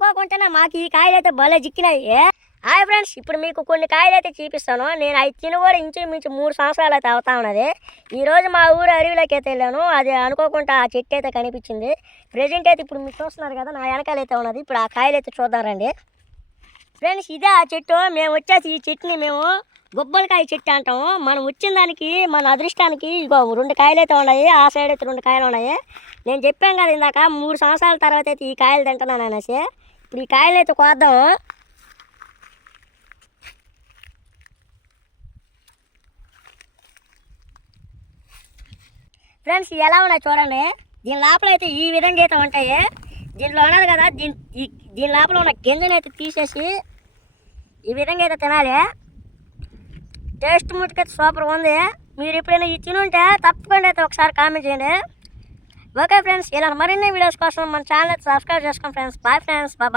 అనుకోకుండా మాకు ఈ కాయలు అయితే భలే చిక్కినాయి. హాయ్ ఫ్రెండ్స్, ఇప్పుడు మీకు కొన్ని కాయలు అయితే చూపిస్తాను. నేను అవి తిని కూడా ఇంచుమించు 3 సంవత్సరాలు అయితే అవుతా ఉన్నది. ఈరోజు మా ఊరు అడవిలోకి అయితే వెళ్ళాను. అది అనుకోకుండా ఆ చెట్టు అయితే కనిపించింది. ప్రజెంట్ అయితే ఇప్పుడు మీరు చూస్తున్నారు కదా, నా వెనకాలైతే ఉన్నది. ఇప్పుడు ఆ కాయలు అయితే చూద్దాం రండి ఫ్రెండ్స్. ఇదే ఆ చెట్టు. మేము వచ్చేసి ఈ చెట్టుని మేము గుబ్బలకాయ చెట్టు అంటాము. మనం వచ్చిన దానికి మన అదృష్టానికి ఇగో 2 కాయలు అయితే ఉన్నాయి. ఆ సైడ్ అయితే 2 కాయలు ఉన్నాయి. నేను చెప్పాను కదా ఇందాక 3 సంవత్సరాల తర్వాత అయితే ఈ కాయలు తింటున్నాను అనేసి. ఇప్పుడు ఈ కాయలు అయితే కోద్దాము. ఫ్రెండ్స్ ఎలా ఉన్నాయి చూడండి. దీని లోపల అయితే ఈ విధంగా అయితే ఉంటాయి. దీంట్లో ఉన్నది కదా, దీని లోపల ఉన్న గింజను అయితే తీసేసి ఈ విధంగా అయితే తినాలి. టేస్ట్ ముట్టుకైతే సూపర్ ఉంది. మీరు ఎప్పుడైనా ఇది తినుంటే తప్పకుండా అయితే ఒకసారి కామెంట్ చేయండి. ఓకే ఫ్రెండ్స్, ఇలా మరిన్ని వీడియోస్ కోసం మన ఛానల్ అయితే సబ్స్క్రైబ్ చేసుకోండి ఫ్రెండ్స్. Bye friends, bye.